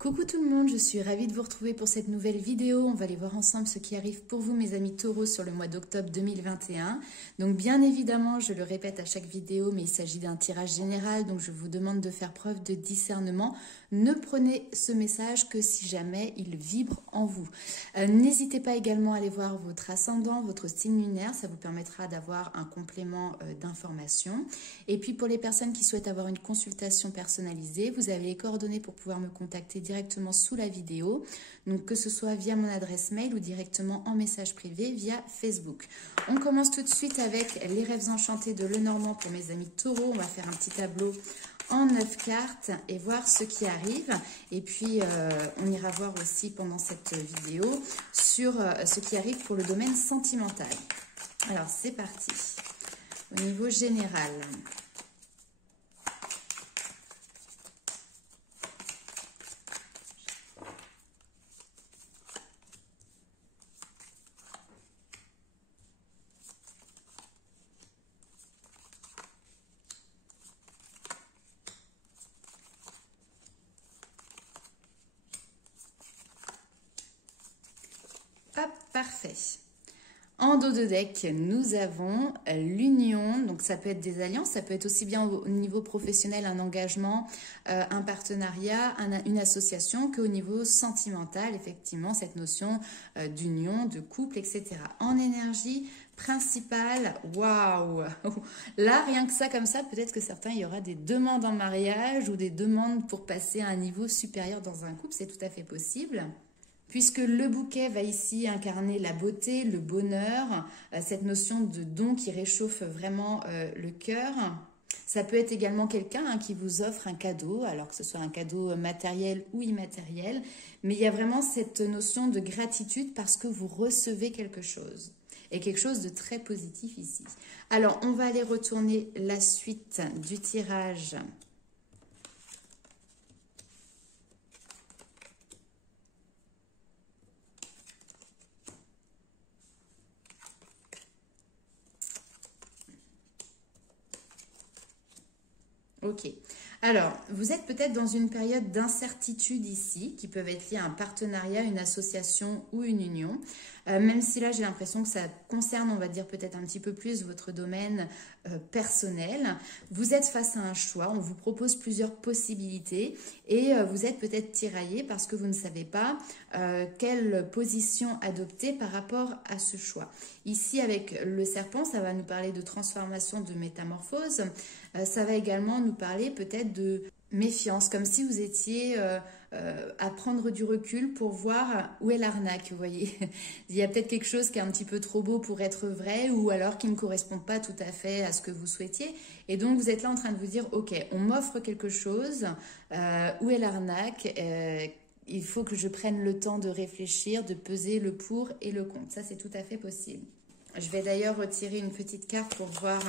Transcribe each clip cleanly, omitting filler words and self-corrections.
Coucou tout le monde, je suis ravie de vous retrouver pour cette nouvelle vidéo. On va aller voir ensemble ce qui arrive pour vous mes amis taureaux sur le mois d'octobre 2021. Donc bien évidemment, je le répète à chaque vidéo, mais il s'agit d'un tirage général, donc je vous demande de faire preuve de discernement. Ne prenez ce message que si jamais il vibre en vous. N'hésitez pas également à aller voir votre ascendant, votre signe lunaire, ça vous permettra d'avoir un complément d'information. Et puis pour les personnes qui souhaitent avoir une consultation personnalisée, vous avez les coordonnées pour pouvoir me contacter directement sous la vidéo, donc que ce soit via mon adresse mail ou directement en message privé via Facebook. On commence tout de suite avec les rêves enchantés de Lenormand pour mes amis taureaux. On va faire un petit tableau en 9 cartes et voir ce qui arrive. Et puis, on ira voir aussi pendant cette vidéo sur ce qui arrive pour le domaine sentimental. Alors, c'est parti. Au niveau général. Hop, parfait. En dos de deck, nous avons l'union, donc ça peut être des alliances, ça peut être aussi bien au niveau professionnel, un engagement, un partenariat, une association, qu'au niveau sentimental, effectivement, cette notion d'union, de couple, etc. En énergie principale, waouh! Là, rien que ça, comme ça, peut-être que certains, il y aura des demandes en mariage ou des demandes pour passer à un niveau supérieur dans un couple, c'est tout à fait possible. Puisque le bouquet va ici incarner la beauté, le bonheur, cette notion de don qui réchauffe vraiment le cœur. Ça peut être également quelqu'un qui vous offre un cadeau, alors que ce soit un cadeau matériel ou immatériel. Mais il y a vraiment cette notion de gratitude parce que vous recevez quelque chose. Et quelque chose de très positif ici. Alors, on va aller retourner la suite du tirage. Ok. Alors, vous êtes peut-être dans une période d'incertitude ici, qui peuvent être liées à un partenariat, une association ou une union. Même si là, j'ai l'impression que ça concerne, on va dire peut-être un petit peu plus votre domaine personnel. Vous êtes face à un choix, on vous propose plusieurs possibilités et vous êtes peut-être tiraillé parce que vous ne savez pas quelle position adopter par rapport à ce choix. Ici, avec le serpent, ça va nous parler de transformation, de métamorphose. Ça va également nous parler peut-être de méfiance, comme si vous étiez à prendre du recul pour voir où est l'arnaque, vous voyez. Il y a peut-être quelque chose qui est un petit peu trop beau pour être vrai ou alors qui ne correspond pas tout à fait à ce que vous souhaitiez. Et donc, vous êtes là en train de vous dire, ok, on m'offre quelque chose, où est l'arnaque il faut que je prenne le temps de réfléchir, de peser le pour et le contre. Ça, c'est tout à fait possible. Je vais d'ailleurs retirer une petite carte pour voir,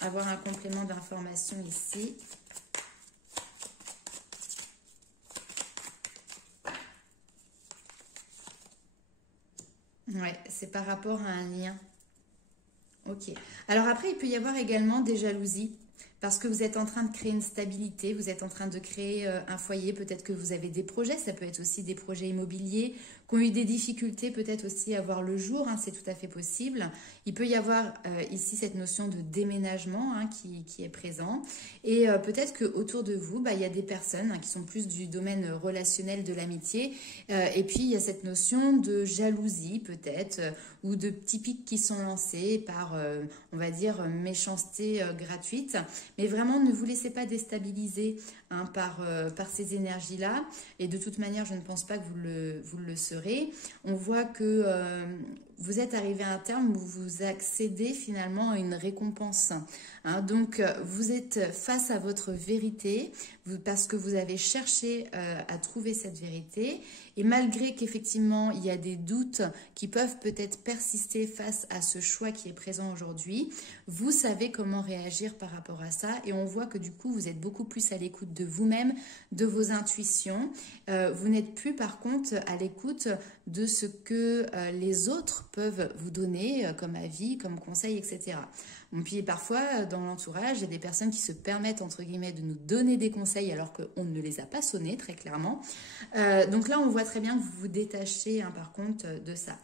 avoir un complément d'information ici. Ouais, c'est par rapport à un lien. Ok. Alors après, il peut y avoir également des jalousies. Parce que vous êtes en train de créer une stabilité, vous êtes en train de créer un foyer, peut-être que vous avez des projets, ça peut être aussi des projets immobiliers, qui ont eu des difficultés peut-être aussi à voir le jour, c'est tout à fait possible. Il peut y avoir ici cette notion de déménagement qui est présent. Et peut-être qu'autour de vous, il y a des personnes qui sont plus du domaine relationnel de l'amitié. Et puis, il y a cette notion de jalousie peut-être, ou de petits pics qui sont lancés par, on va dire, méchanceté gratuite. Mais vraiment, ne vous laissez pas déstabiliser par ces énergies-là. Et de toute manière, je ne pense pas que vous le serez. On voit que vous êtes arrivé à un terme où vous accédez finalement à une récompense. Donc, vous êtes face à votre vérité parce que vous avez cherché à trouver cette vérité. Et malgré qu'effectivement, il y a des doutes qui peuvent peut-être persister face à ce choix qui est présent aujourd'hui, vous savez comment réagir par rapport à ça. Et on voit que du coup, vous êtes beaucoup plus à l'écoute de vous-même, de vos intuitions. Vous n'êtes plus par contre à l'écoute de ce que les autres peuvent vous donner comme avis, comme conseil, etc. Bon, puis parfois, dans l'entourage, il y a des personnes qui se permettent, entre guillemets, de nous donner des conseils alors qu'on ne les a pas sonnés, très clairement. Donc là, on voit très bien que vous vous détachez, hein, par contre, de ça.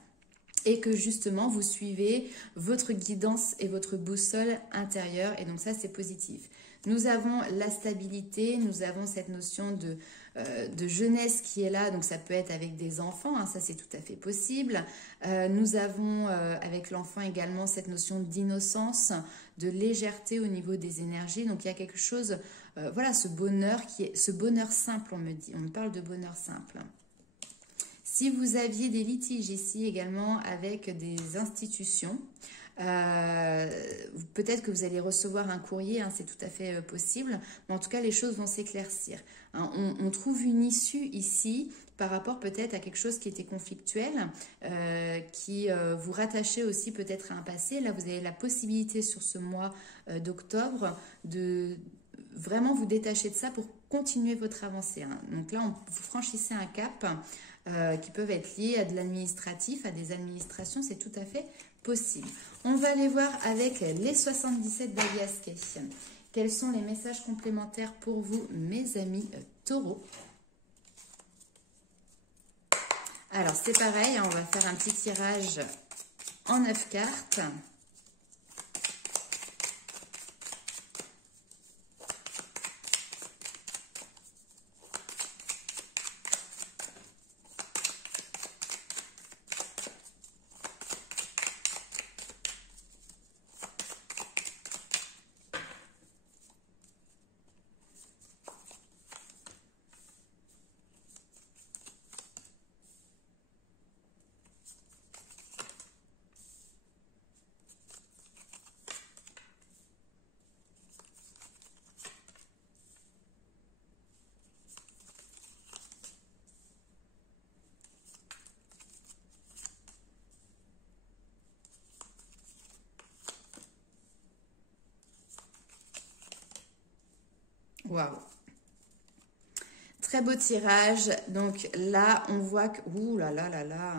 Et que justement, vous suivez votre guidance et votre boussole intérieure. Et donc ça, c'est positif. Nous avons la stabilité, nous avons cette notion de jeunesse qui est là, donc ça peut être avec des enfants, hein, ça c'est tout à fait possible. Nous avons avec l'enfant également cette notion d'innocence, de légèreté au niveau des énergies, donc il y a quelque chose, voilà, ce bonheur ce bonheur simple, on me parle de bonheur simple. Si vous aviez des litiges ici également avec des institutions, peut-être que vous allez recevoir un courrier, hein, c'est tout à fait possible, mais en tout cas les choses vont s'éclaircir. Hein, on trouve une issue ici par rapport peut-être à quelque chose qui était conflictuel, qui vous rattachait aussi peut-être à un passé. Là vous avez la possibilité sur ce mois d'octobre de vraiment vous détacher de ça pour continuer votre avancée. Hein. Donc là vous franchissez un cap qui peuvent être liés à de l'administratif, à des administrations, c'est tout à fait possible. On va aller voir avec les 77 d'Aliaskey. Quels sont les messages complémentaires pour vous, mes amis taureaux? Alors, c'est pareil, on va faire un petit tirage en 9 cartes. Waouh! Très beau tirage. Donc là, on voit que... Ouh là là là là!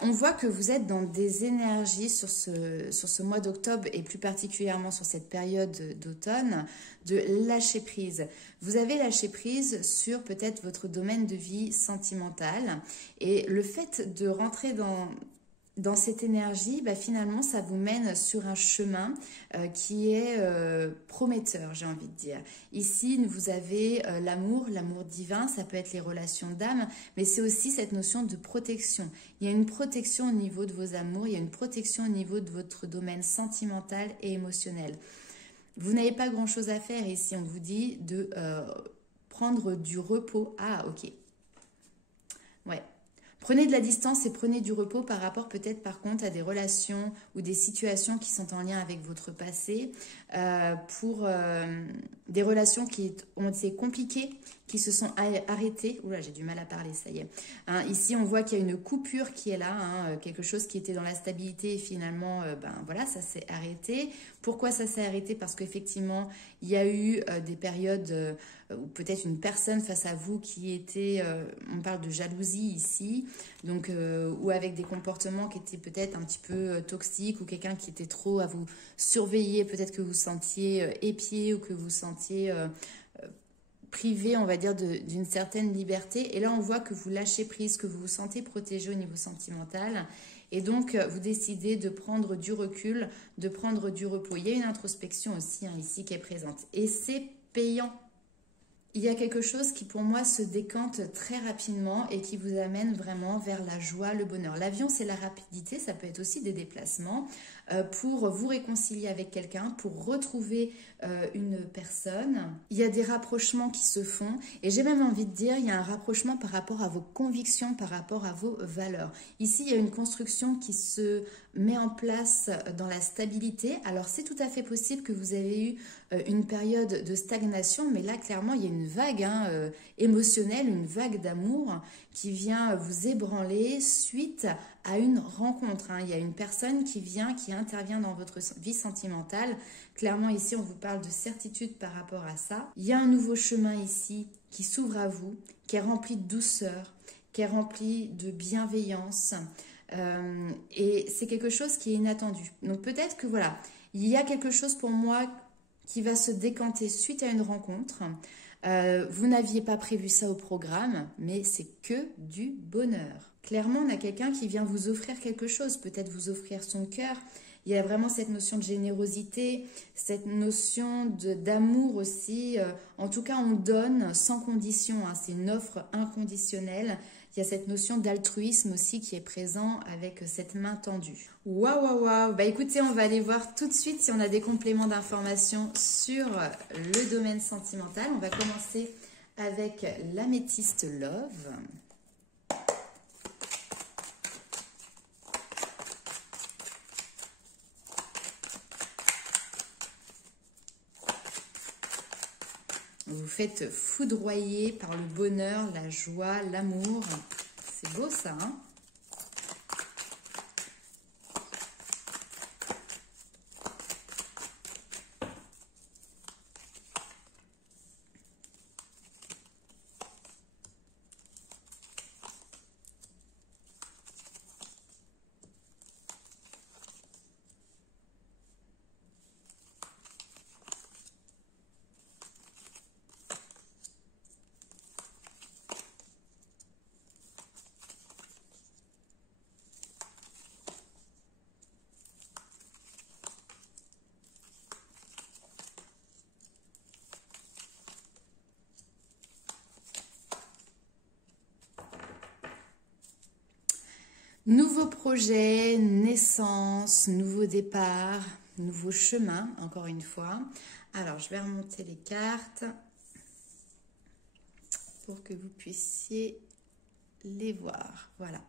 On voit que vous êtes dans des énergies sur ce mois d'octobre et plus particulièrement sur cette période d'automne, de lâcher prise. Vous avez lâché prise sur peut-être votre domaine de vie sentimental et le fait de rentrer dans cette énergie, bah finalement, ça vous mène sur un chemin qui est prometteur, j'ai envie de dire. Ici, vous avez l'amour divin, ça peut être les relations d'âme, mais c'est aussi cette notion de protection. Il y a une protection au niveau de vos amours, il y a une protection au niveau de votre domaine sentimental et émotionnel. Vous n'avez pas grand-chose à faire ici, on vous dit de prendre du repos. Ah, ok. Ouais. Prenez de la distance et prenez du repos par rapport peut-être par contre à des relations ou des situations qui sont en lien avec votre passé, pour des relations qui ont été compliquées, qui se sont arrêtées. Oula, j'ai du mal à parler, ça y est. Hein, ici, on voit qu'il y a une coupure qui est là, hein, quelque chose qui était dans la stabilité et finalement, voilà, ça s'est arrêté. Pourquoi ça s'est arrêté? Parce qu'effectivement, il y a eu des périodes ou peut-être une personne face à vous qui était, on parle de jalousie ici, donc ou avec des comportements qui étaient peut-être un petit peu toxiques ou quelqu'un qui était trop à vous surveiller, peut-être que vous sentiez épié ou que vous sentiez privé, on va dire, d'une certaine liberté. Et là, on voit que vous lâchez prise, que vous vous sentez protégé au niveau sentimental. Et donc, vous décidez de prendre du recul, de prendre du repos. Il y a une introspection aussi, hein, ici qui est présente. Et c'est payant. Il y a quelque chose qui pour moi se décante très rapidement et qui vous amène vraiment vers la joie, le bonheur. L'avion, c'est la rapidité, ça peut être aussi des déplacements pour vous réconcilier avec quelqu'un, pour retrouver une personne. Il y a des rapprochements qui se font et j'ai même envie de dire, il y a un rapprochement par rapport à vos convictions, par rapport à vos valeurs. Ici, il y a une construction qui se met en place dans la stabilité. Alors, c'est tout à fait possible que vous avez eu une période de stagnation, mais là, clairement, il y a une vague émotionnelle, une vague d'amour qui vient vous ébranler suite à une rencontre. Il y a une personne qui intervient dans votre vie sentimentale. Clairement, ici, on vous parle de certitude par rapport à ça. Il y a un nouveau chemin ici qui s'ouvre à vous, qui est rempli de douceur, qui est rempli de bienveillance, Et c'est quelque chose qui est inattendu. Donc peut-être que voilà, il y a quelque chose pour moi qui va se décanter suite à une rencontre. Vous n'aviez pas prévu ça au programme, mais c'est que du bonheur. Clairement, on a quelqu'un qui vient vous offrir quelque chose, peut-être vous offrir son cœur. Il y a vraiment cette notion de générosité, cette notion d'amour aussi. En tout cas, on donne sans condition, hein. C'est une offre inconditionnelle. Il y a cette notion d'altruisme aussi qui est présent avec cette main tendue. Waouh, waouh, waouh. Bah écoutez, on va aller voir tout de suite si on a des compléments d'informations sur le domaine sentimental. On va commencer avec l'améthyste Love. Vous faites foudroyer par le bonheur, la joie, l'amour. C'est beau ça, hein? Nouveau projet, naissance, nouveau départ, nouveau chemin, encore une fois. Alors, je vais remonter les cartes pour que vous puissiez les voir. Voilà.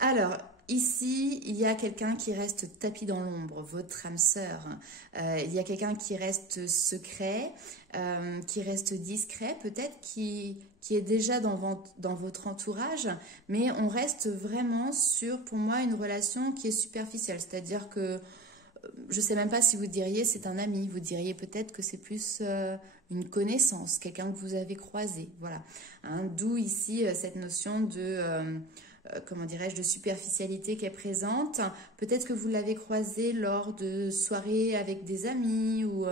Alors, ici, il y a quelqu'un qui reste tapis dans l'ombre, votre âme sœur. Il y a quelqu'un qui reste secret, qui reste discret, peut-être qui est déjà dans votre entourage, mais on reste vraiment sur, pour moi, une relation qui est superficielle. C'est-à-dire que, je ne sais même pas si vous diriez c'est un ami, vous diriez peut-être que c'est plus une connaissance, quelqu'un que vous avez croisé. Voilà. Hein, d'où ici cette notion de... comment dirais-je, de superficialité qui est présente. Peut-être que vous l'avez croisé lors de soirées avec des amis ou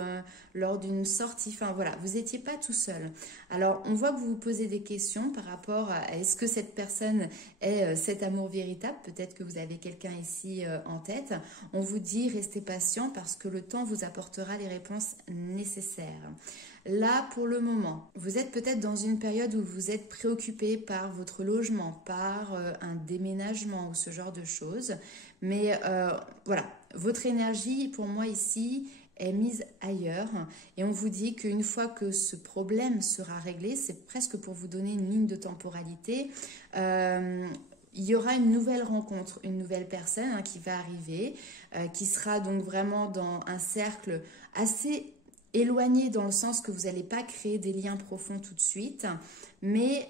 lors d'une sortie. Enfin voilà, vous n'étiez pas tout seul. Alors on voit que vous vous posez des questions par rapport à est-ce que cette personne est cet amour véritable. Peut-être que vous avez quelqu'un ici en tête. On vous dit restez patient parce que le temps vous apportera les réponses nécessaires. Là, pour le moment, vous êtes peut-être dans une période où vous êtes préoccupé par votre logement, par un déménagement ou ce genre de choses. Mais voilà, votre énergie, pour moi ici, est mise ailleurs. Et on vous dit qu'une fois que ce problème sera réglé, c'est presque pour vous donner une ligne de temporalité. Il y aura une nouvelle rencontre, une nouvelle personne hein, qui va arriver, qui sera donc vraiment dans un cercle assez éloigné dans le sens que vous n'allez pas créer des liens profonds tout de suite, mais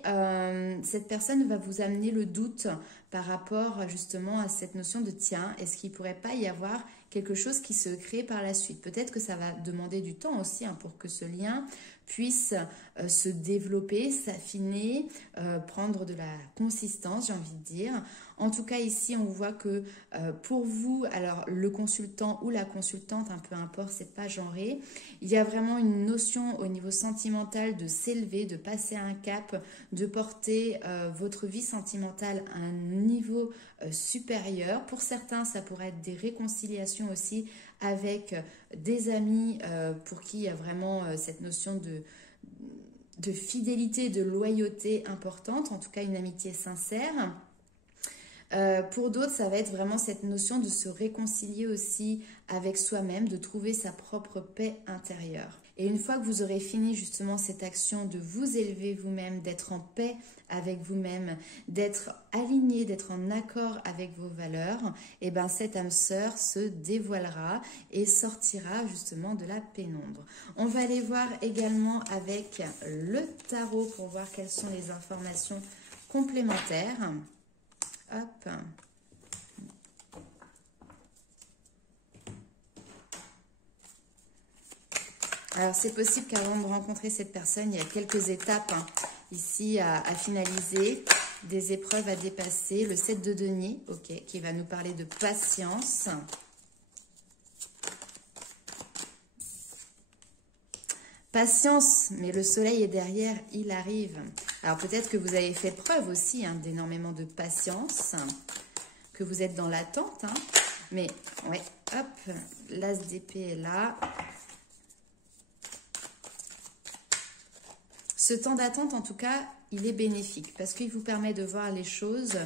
cette personne va vous amener le doute par rapport justement à cette notion de tiens, est-ce qu'il ne pourrait pas y avoir quelque chose qui se crée par la suite? Peut-être que ça va demander du temps aussi hein, pour que ce lien puisse se développer, s'affiner, prendre de la consistance, j'ai envie de dire. En tout cas, ici, on voit que pour vous, alors le consultant ou la consultante, un peu importe, c'est pas genré, il y a vraiment une notion au niveau sentimental de s'élever, de passer un cap, de porter votre vie sentimentale à un niveau supérieur. Pour certains, ça pourrait être des réconciliations aussi avec des amis pour qui il y a vraiment cette notion de fidélité, de loyauté importante, en tout cas une amitié sincère. Pour d'autres, ça va être vraiment cette notion de se réconcilier aussi avec soi-même, de trouver sa propre paix intérieure. Et une fois que vous aurez fini justement cette action de vous élever vous-même, d'être en paix avec vous-même, d'être aligné, d'être en accord avec vos valeurs, et ben cette âme sœur se dévoilera et sortira justement de la pénombre. On va aller voir également avec le tarot pour voir quelles sont les informations complémentaires. Hop. Alors, c'est possible qu'avant de rencontrer cette personne, il y a quelques étapes hein, ici à finaliser. des épreuves à dépasser. Le 7 de denier, ok, qui va nous parler de patience. Patience, mais le soleil est derrière, il arrive. Alors peut-être que vous avez fait preuve aussi d'énormément de patience, que vous êtes dans l'attente. Mais ouais, hop, l'as d'épée est là. Ce temps d'attente, en tout cas, il est bénéfique parce qu'il vous permet de voir les choses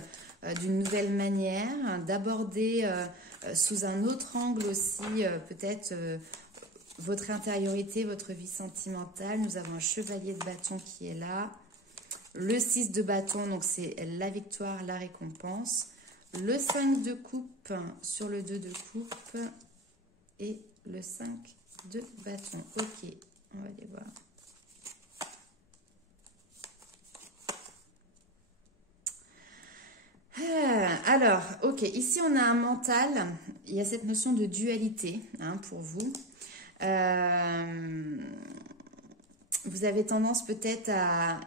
d'une nouvelle manière, d'aborder sous un autre angle aussi peut-être votre intériorité, votre vie sentimentale. Nous avons un chevalier de bâton qui est là. Le 6 de bâton, donc c'est la victoire, la récompense. Le 5 de coupe sur le 2 de coupe. Et le 5 de bâton. Ok, on va les voir. Alors, ok, ici on a un mental. Il y a cette notion de dualité pour vous. Vous avez tendance peut-être à...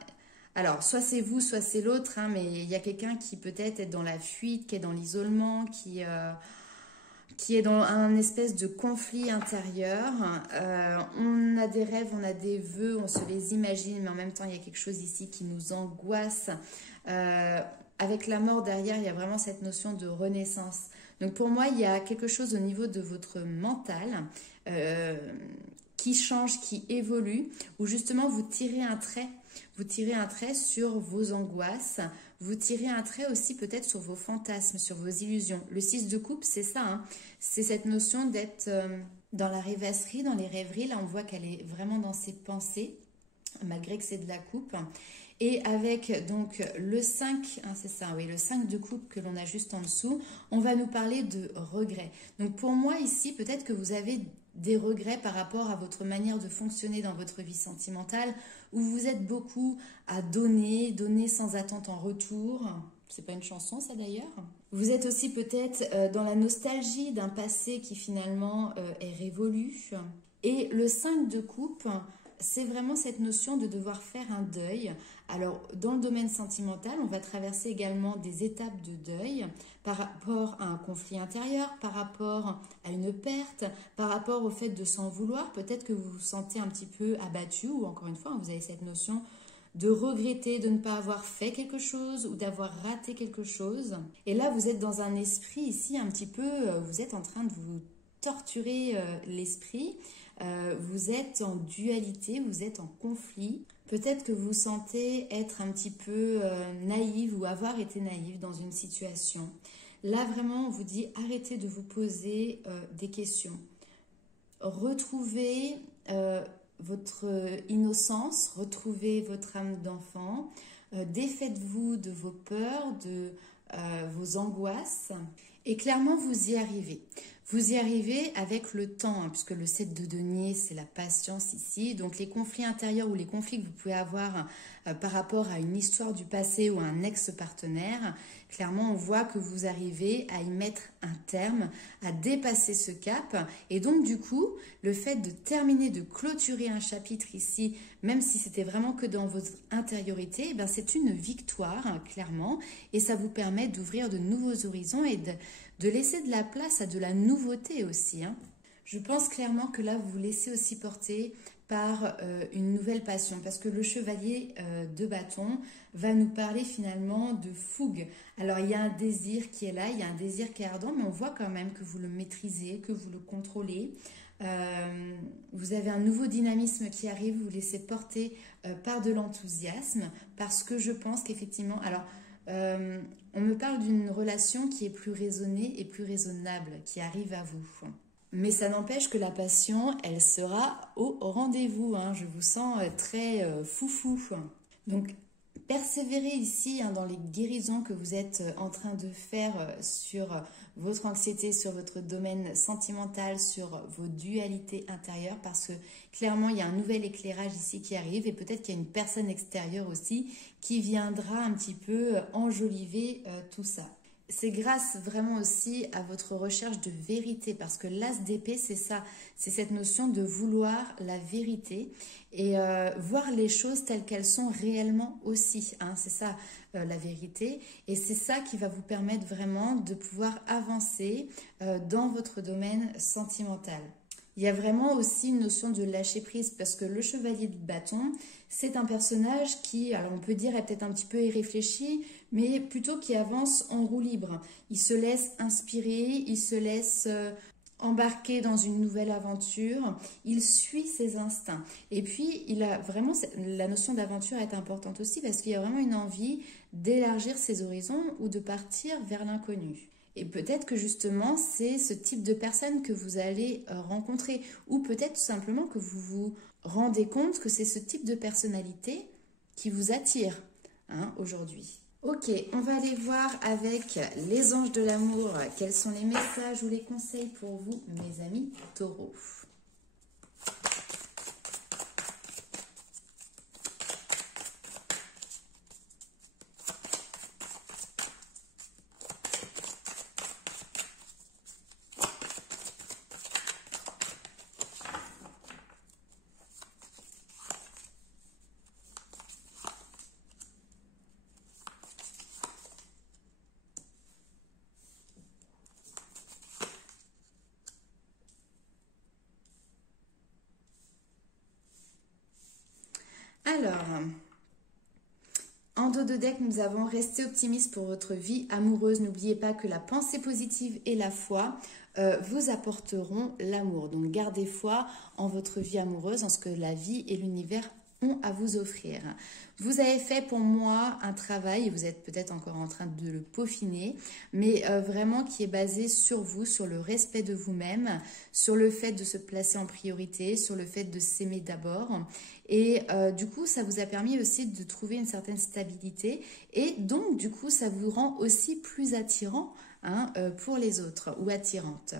Alors, soit c'est vous, soit c'est l'autre, mais il y a quelqu'un qui peut-être est dans la fuite, qui est dans l'isolement, qui est dans un espèce de conflit intérieur. On a des rêves, on a des vœux, on se les imagine, mais en même temps, il y a quelque chose ici qui nous angoisse. Avec la mort derrière, il y a vraiment cette notion de renaissance. Donc pour moi, il y a quelque chose au niveau de votre mental qui change, qui évolue, où justement vous tirez un trait. Vous tirez un trait sur vos angoisses, vous tirez un trait aussi peut-être sur vos fantasmes, sur vos illusions. Le 6 de coupe, c'est ça, c'est cette notion d'être dans la rêvasserie, dans les rêveries. Là, on voit qu'elle est vraiment dans ses pensées, malgré que c'est de la coupe. Et avec donc le 5, c'est ça, oui, le 5 de coupe que l'on a juste en dessous, on va nous parler de regrets. Donc pour moi ici, peut-être que vous avez des regrets par rapport à votre manière de fonctionner dans votre vie sentimentale, où vous êtes beaucoup à donner, donner sans attente en retour. C'est pas une chanson ça d'ailleurs. Vous êtes aussi peut-être dans la nostalgie d'un passé qui finalement est révolu. Et le 5 de coupe, c'est vraiment cette notion de devoir faire un deuil. Alors, dans le domaine sentimental, on va traverser également des étapes de deuil par rapport à un conflit intérieur, par rapport à une perte, par rapport au fait de s'en vouloir. Peut-être que vous vous sentez un petit peu abattu ou encore une fois, vous avez cette notion de regretter de ne pas avoir fait quelque chose ou d'avoir raté quelque chose. Et là, vous êtes dans un esprit ici un petit peu, vous êtes en train de vous torturer l'esprit. Vous êtes en dualité, vous êtes en conflit. Peut-être que vous sentez être un petit peu naïve ou avoir été naïve dans une situation. Là, vraiment, on vous dit arrêtez de vous poser des questions. Retrouvez votre innocence, retrouvez votre âme d'enfant. Défaites-vous de vos peurs, de vos angoisses. Et clairement, vous y arrivez. Vous y arrivez avec le temps, puisque le 7 de denier, c'est la patience ici. Donc les conflits intérieurs ou les conflits que vous pouvez avoir par rapport à une histoire du passé ou à un ex-partenaire, clairement, on voit que vous arrivez à y mettre un terme, à dépasser ce cap. Et donc, du coup, le fait de terminer, de clôturer un chapitre ici, même si c'était vraiment que dans votre intériorité, c'est une victoire, clairement. Et ça vous permet d'ouvrir de nouveaux horizons et de laisser de la place à de la nouveauté aussi. Je pense clairement que là, vous vous laissez aussi porter par une nouvelle passion, parce que le chevalier de bâton va nous parler finalement de fougue. Alors, il y a un désir qui est là, il y a un désir qui est ardent, mais on voit quand même que vous le maîtrisez, que vous le contrôlez. Vous avez un nouveau dynamisme qui arrive, vous vous laissez porter par de l'enthousiasme, parce que je pense qu'effectivement... Alors, on me parle d'une relation qui est plus raisonnée et plus raisonnable, qui arrive à vous. Mais ça n'empêche que la passion, elle sera au rendez-vous. Je vous sens très foufou. Donc, persévérez ici dans les guérisons que vous êtes en train de faire sur votre anxiété, sur votre domaine sentimental, sur vos dualités intérieures, parce que clairement, il y a un nouvel éclairage ici qui arrive et peut-être qu'il y a une personne extérieure aussi qui viendra un petit peu enjoliver tout ça. c'est grâce vraiment aussi à votre recherche de vérité, parce que l'as d'épée, c'est ça, c'est cette notion de vouloir la vérité et voir les choses telles qu'elles sont réellement aussi, hein, c'est ça la vérité, et c'est ça qui va vous permettre vraiment de pouvoir avancer dans votre domaine sentimental. Il y a vraiment aussi une notion de lâcher prise parce que le chevalier de bâton, c'est un personnage qui, alors on peut dire, est peut-être un petit peu irréfléchi, mais plutôt qui avance en roue libre. Il se laisse inspirer, il se laisse embarquer dans une nouvelle aventure, il suit ses instincts. Et puis, il a vraiment, la notion d'aventure est importante aussi parce qu'il y a vraiment une envie d'élargir ses horizons ou de partir vers l'inconnu. Et peut-être que justement, c'est ce type de personne que vous allez rencontrer. Ou peut-être tout simplement que vous vous rendez compte que c'est ce type de personnalité qui vous attire aujourd'hui. Ok, on va aller voir avec les anges de l'amour quels sont les messages ou les conseils pour vous, mes amis taureaux. Alors, en dos de deck, nous avons resté optimiste pour votre vie amoureuse. N'oubliez pas que la pensée positive et la foi vous apporteront l'amour. Donc, gardez foi en votre vie amoureuse, en ce que la vie et l'univers ont à vous offrir. Vous avez fait pour moi un travail, et vous êtes peut-être encore en train de le peaufiner, mais vraiment qui est basé sur vous, sur le respect de vous-même, sur le fait de se placer en priorité, sur le fait de s'aimer d'abord. Et du coup, ça vous a permis aussi de trouver une certaine stabilité. Et donc, du coup, ça vous rend aussi plus attirant pour les autres ou attirante.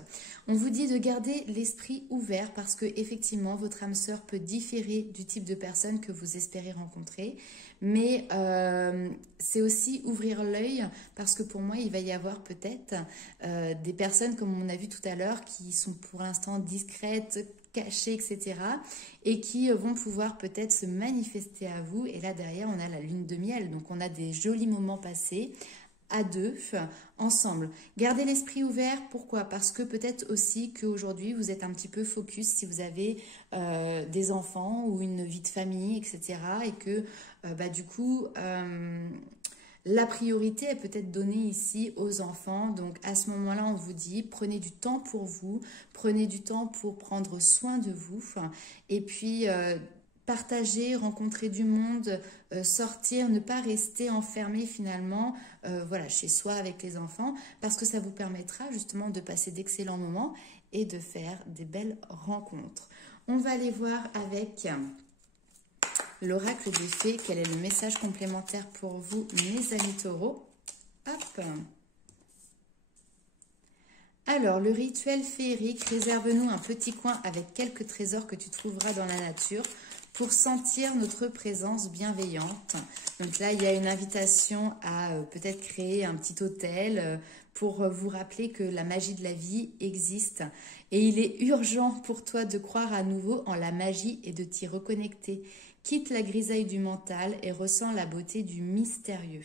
On vous dit de garder l'esprit ouvert parce que effectivement votre âme sœur peut différer du type de personne que vous espérez rencontrer, mais c'est aussi ouvrir l'œil parce que pour moi il va y avoir peut-être des personnes comme on a vu tout à l'heure qui sont pour l'instant discrètes, cachées, etc. et qui vont pouvoir peut-être se manifester à vous. Et là derrière on a la lune de miel, donc on a des jolis moments passés à deux, ensemble. Gardez l'esprit ouvert, pourquoi? Parce que peut-être aussi qu'aujourd'hui vous êtes un petit peu focus si vous avez des enfants ou une vie de famille, etc. Et que du coup la priorité est peut-être donnée ici aux enfants. Donc à ce moment-là on vous dit prenez du temps pour vous, prenez du temps pour prendre soin de vous et puis partager, rencontrer du monde, sortir, ne pas rester enfermé finalement chez soi avec les enfants, parce que ça vous permettra justement de passer d'excellents moments et de faire des belles rencontres. On va aller voir avec l'oracle des fées, quel est le message complémentaire pour vous, mes amis taureaux. Hop. Alors, le rituel féerique, réserve-nous un petit coin avec quelques trésors que tu trouveras dans la nature pour sentir notre présence bienveillante. Donc là, il y a une invitation à peut-être créer un petit hôtel pour vous rappeler que la magie de la vie existe. Et il est urgent pour toi de croire à nouveau en la magie et de t'y reconnecter. Quitte la grisaille du mental et ressens la beauté du mystérieux.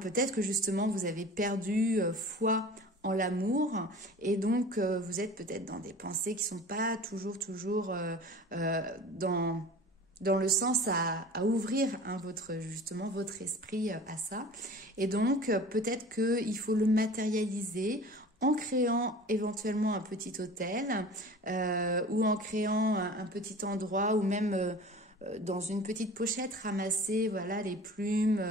Peut-être que justement, vous avez perdu foi en l'amour et donc vous êtes peut-être dans des pensées qui ne sont pas toujours dans le sens à ouvrir justement votre esprit à ça. Et donc peut-être qu'il faut le matérialiser en créant éventuellement un petit hôtel ou en créant un petit endroit ou même dans une petite pochette ramasser les plumes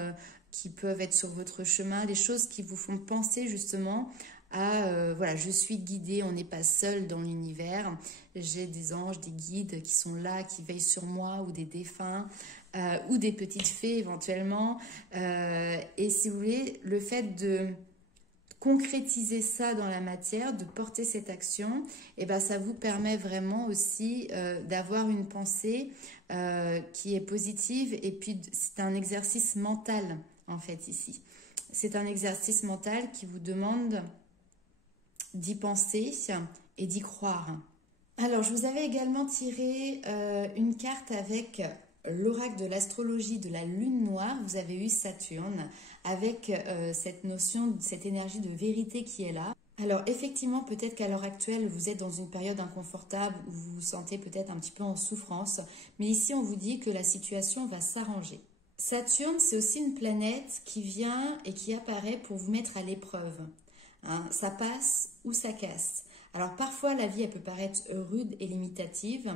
qui peuvent être sur votre chemin, les choses qui vous font penser justement à je suis guidée, on n'est pas seul dans l'univers, j'ai des anges, des guides qui sont là, qui veillent sur moi, ou des défunts, ou des petites fées éventuellement. Et si vous voulez, le fait de concrétiser ça dans la matière, de porter cette action, ça vous permet vraiment aussi d'avoir une pensée qui est positive, et puis c'est un exercice mental en fait, ici. C'est un exercice mental qui vous demande d'y penser et d'y croire. Alors, je vous avais également tiré une carte avec l'oracle de l'astrologie de la lune noire. Vous avez eu Saturne avec cette notion, cette énergie de vérité qui est là. Alors effectivement, peut-être qu'à l'heure actuelle, vous êtes dans une période inconfortable où vous vous sentez peut-être un petit peu en souffrance, mais ici on vous dit que la situation va s'arranger. Saturne, c'est aussi une planète qui vient et qui apparaît pour vous mettre à l'épreuve. Hein, ça passe ou ça casse. Alors parfois la vie elle peut paraître rude et limitative,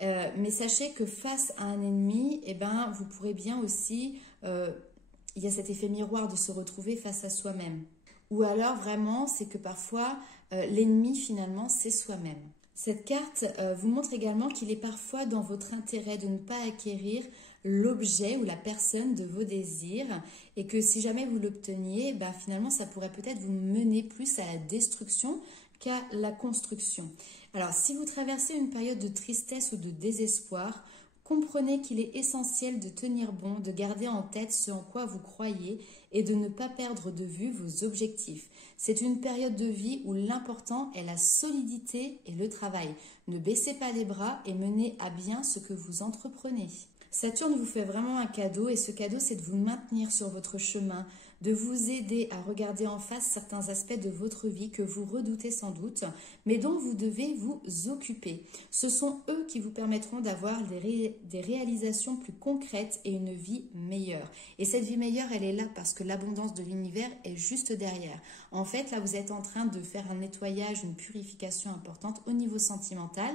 mais sachez que face à un ennemi, eh ben, vous pourrez bien aussi, il y a cet effet miroir de se retrouver face à soi-même. Ou alors vraiment, c'est que parfois, l'ennemi finalement, c'est soi-même. Cette carte vous montre également qu'il est parfois dans votre intérêt de ne pas acquérir l'objet ou la personne de vos désirs et que si jamais vous l'obteniez, ben, finalement, ça pourrait peut-être vous mener plus à la destruction qu'à la construction. Alors, si vous traversez une période de tristesse ou de désespoir, comprenez qu'il est essentiel de tenir bon, de garder en tête ce en quoi vous croyez et de ne pas perdre de vue vos objectifs. C'est une période de vie où l'important est la solidité et le travail. Ne baissez pas les bras et menez à bien ce que vous entreprenez. Saturne vous fait vraiment un cadeau et ce cadeau c'est de vous maintenir sur votre chemin, de vous aider à regarder en face certains aspects de votre vie que vous redoutez sans doute, mais dont vous devez vous occuper. Ce sont eux qui vous permettront d'avoir des réalisations plus concrètes et une vie meilleure. Et cette vie meilleure, elle est là parce que l'abondance de l'univers est juste derrière. En fait, là, vous êtes en train de faire un nettoyage, une purification importante au niveau sentimental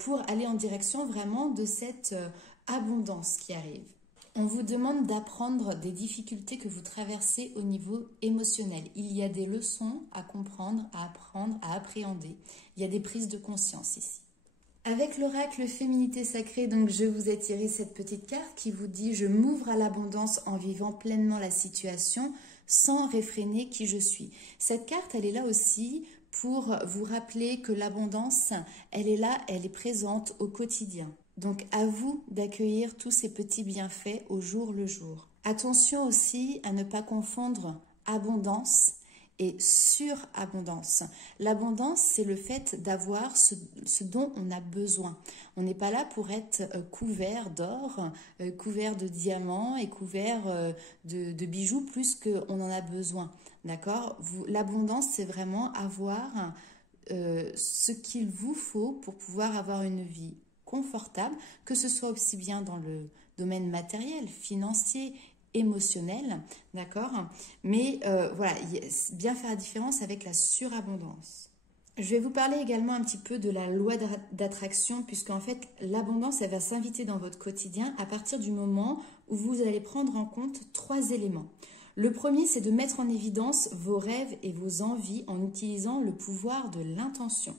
pour aller en direction vraiment de cette abondance qui arrive. On vous demande d'apprendre des difficultés que vous traversez au niveau émotionnel. Il y a des leçons à comprendre, à apprendre, à appréhender. Il y a des prises de conscience ici. Avec l'oracle Féminité Sacrée, donc je vous ai tiré cette petite carte qui vous dit « Je m'ouvre à l'abondance en vivant pleinement la situation sans réfréner qui je suis ». Cette carte, elle est là aussi pour vous rappeler que l'abondance, elle est là, elle est présente au quotidien. Donc à vous d'accueillir tous ces petits bienfaits au jour le jour. Attention aussi à ne pas confondre abondance et surabondance. L'abondance, c'est le fait d'avoir ce dont on a besoin. On n'est pas là pour être couvert d'or, couvert de diamants et couvert de bijoux plus qu'on en a besoin. D'accord ? L'abondance, c'est vraiment avoir ce qu'il vous faut pour pouvoir avoir une vie confortable, que ce soit aussi bien dans le domaine matériel, financier, émotionnel, d'accord ? Mais voilà, bien faire la différence avec la surabondance. Je vais vous parler également un petit peu de la loi d'attraction, puisqu'en fait, l'abondance, elle va s'inviter dans votre quotidien à partir du moment où vous allez prendre en compte 3 éléments. Le premier, c'est de mettre en évidence vos rêves et vos envies en utilisant le pouvoir de l'intention.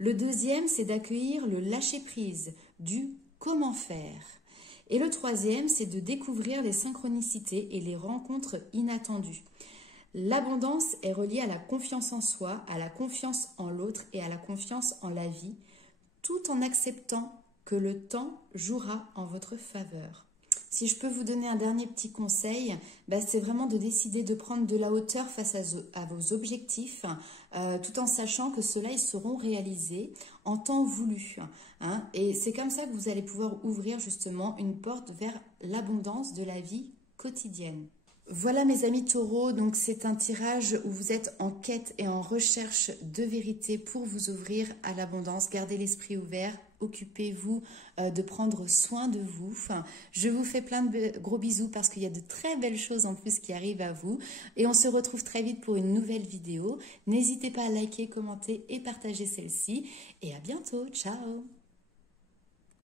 Le deuxième, c'est d'accueillir le lâcher-prise, du comment faire. Et le troisième, c'est de découvrir les synchronicités et les rencontres inattendues. L'abondance est reliée à la confiance en soi, à la confiance en l'autre et à la confiance en la vie, tout en acceptant que le temps jouera en votre faveur. Si je peux vous donner un dernier petit conseil, c'est vraiment de décider de prendre de la hauteur face à vos objectifs, tout en sachant que ceux-là, ils seront réalisés en temps voulu. Hein, et c'est comme ça que vous allez pouvoir ouvrir justement une porte vers l'abondance de la vie quotidienne. Voilà mes amis taureaux, donc c'est un tirage où vous êtes en quête et en recherche de vérité pour vous ouvrir à l'abondance. Gardez l'esprit ouvert, occupez-vous de prendre soin de vous. Je vous fais plein de gros bisous parce qu'il y a de très belles choses en plus qui arrivent à vous. Et on se retrouve très vite pour une nouvelle vidéo. N'hésitez pas à liker, commenter et partager celle-ci. Et à bientôt, ciao!